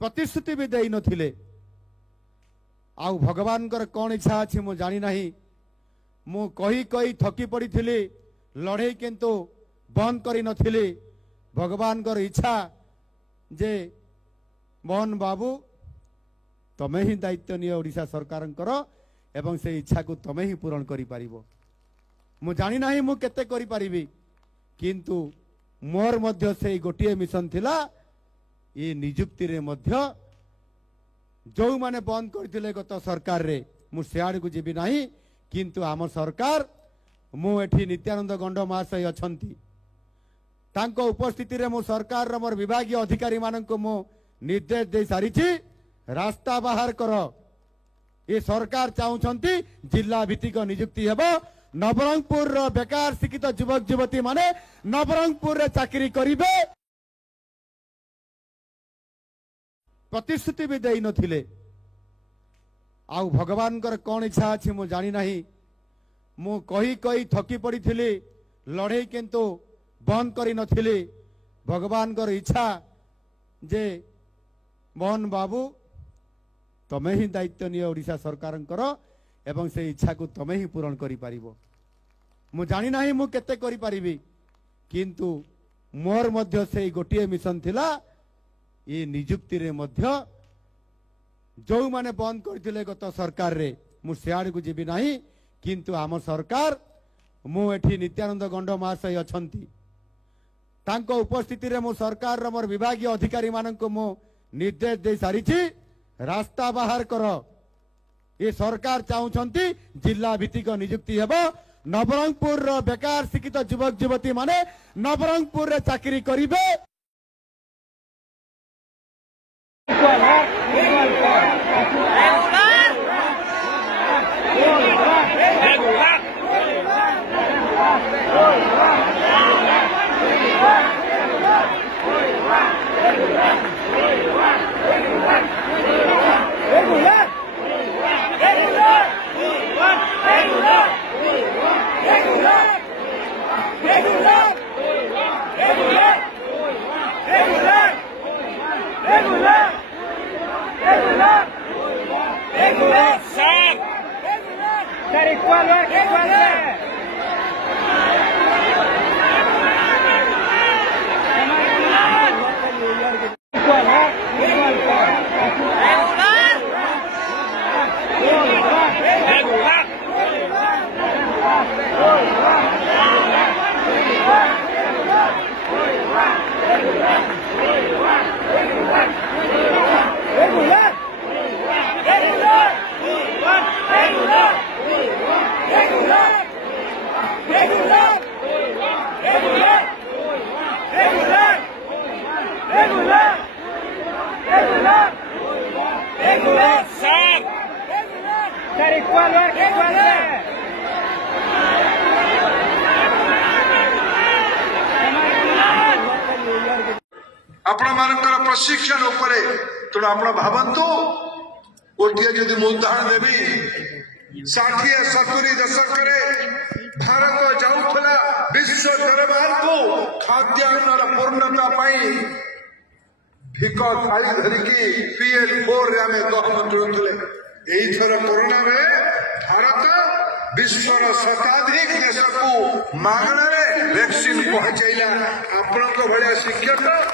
प्रतिश्रुति भी दे नथिले आउ भगवान कौन इच्छा अच्छी मु जानी नहीं मु कही कही थकी पड़ी थी लड़े किंतु बंद करी नथिली भगवान इच्छा जे मोहन बाबू तमे ही दायित्व नियो ओडिशा सरकार एवं से इच्छा को तमे ही पूरण करि पारिबो मु जानी नाही मु केते करि पारिबी किंतु मोर मध्य से गोटिए मिशन थिला ये नियुक्ति रे मध्य जो माने बंद करथिले गत सरकार रे मु सियाड़ को जीवी नाही किंतु आम सरकार मु एठी नित्यानंद गंड महाशय अछंती तांको उपस्थिति रे मु सरकार रो मोर विभागीय अधिकारी मानक मु निर्देश दे सारिछि रास्ता बाहर कर ये सरकार चाहूछंती जिला भित्तिक नियुक्ति हेबो नवरंगपुर रो बेकार शिक्षित युवक युवती माने नवरंगपुर रे चाकरी करिवे प्रतिश्रुति भी दे नथिले आउ भगवान कौन इच्छा अच्छी मु जानी नहीं मु कही कही थकी पड़ी थी लड़े किंतु बंद करी नथिली भगवान इच्छा जे मोहन बाबू तमे ही दायित्व नियो ओडिशा सरकार एवं से इच्छा को तमे ही पूरण करि पारिबो मु जानी नाही मु केते करि पारिबी किंतु मोर मध्य से गोटिए मिशन थिला ये नियुक्ति रे मध्य जो माने बंद करथिले गत सरकार रे मु सियाड़ को जीवी नाही किंतु आम सरकार मु एठी नित्यानंद गंड महाशय अछंती तांको उपस्थिति रे मु सरकार रो मोर विभागीय अधिकारी मानक मु निर्देश दे सारिछि रास्ता बाहर कर ये सरकार चाहूछंती जिला भित्तिक नियुक्ति हेबो नवरंगपुर रो बेकार शिक्षित युवक युवती माने नवरंगपुर रे चाकरी करिवे आपण प्रशिक्षण उपरे तेणु आप भावतु गोटे जदि उदाहरण देवी 60-70 दशक भारत जाऊला विश्व दरबार को खाद्यान्न पूर्णता भिक थाली धरिकी PL4 रे आमे गहम तुलुले एई थर कोरोना रे भारत विश्वर शताधिक देश को मागणारे वैक्सीन पहुंचाइला आपण भलिया शिक्षक